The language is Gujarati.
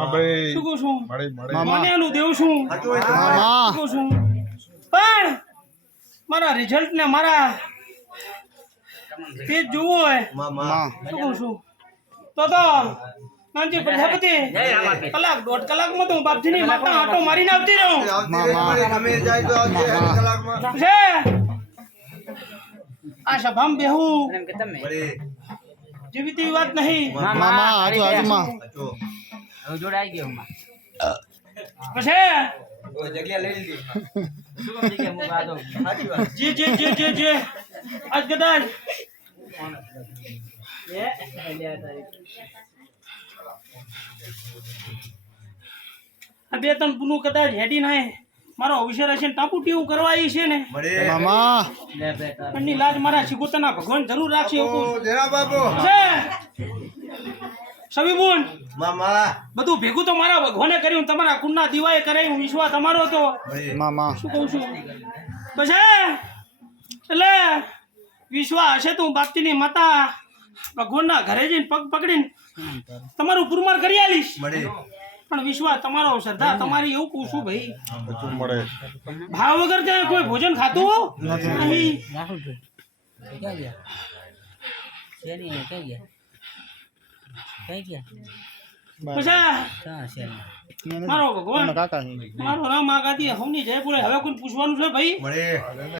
શું કહું છું મામા માન્યાનું દેવ છું મામા શું કહું છું પણ મારા રિઝલ્ટ ને મારા તે જોવું હોય મામા શું કહું છું તો નાનજી પ્રજાપતિ કલાક દોઢ કલાકમાં તો હું બાપજીની માતા આટો મારીને આવતી રહું છે આ સભામાં બેહું જેવી તેવી વાત નહીં મામા આજુ આજુ માં જોડાઈ ગયો માં પછી જગ્યા લઈ લીધી શું કામ જગ્યા મુ બાદો જે આજ કદાચ આ બે ત્રણ પુનું કદાચ હેડી નાય મારો અવસર હશે ને ટાપુ ટીવું કરવા આવી છે ને મામા એમની લાજ મારા શિકોતરના ભગવાન જરૂર રાખશે એવું સવીબુન બધું ભેગું તો મારા ભગવાને કર્યું તમારા કુંડના દીવાએ કરાયું વિશ્વાસ તમારો તો મામા શું કહું છું પછી એટલે વિશ્વાસ હશે તું બાપજીની માતા ભગવાનના ઘરે જઈને પગ પકડીને તમારું પુરમાર કરી આલીશ પણ વિશ્વાસ તમારો શ્રદ્ધા તમારી એવું કહું છું ભાઈ ભાવ વગર ત્યાં કોઈ ભોજન ખાતું નહીં પછી મારો ભગવાન મારો રામ આગાદી હવની જયપુરે હવે કોઈ પૂછવાનું છે ભાઈ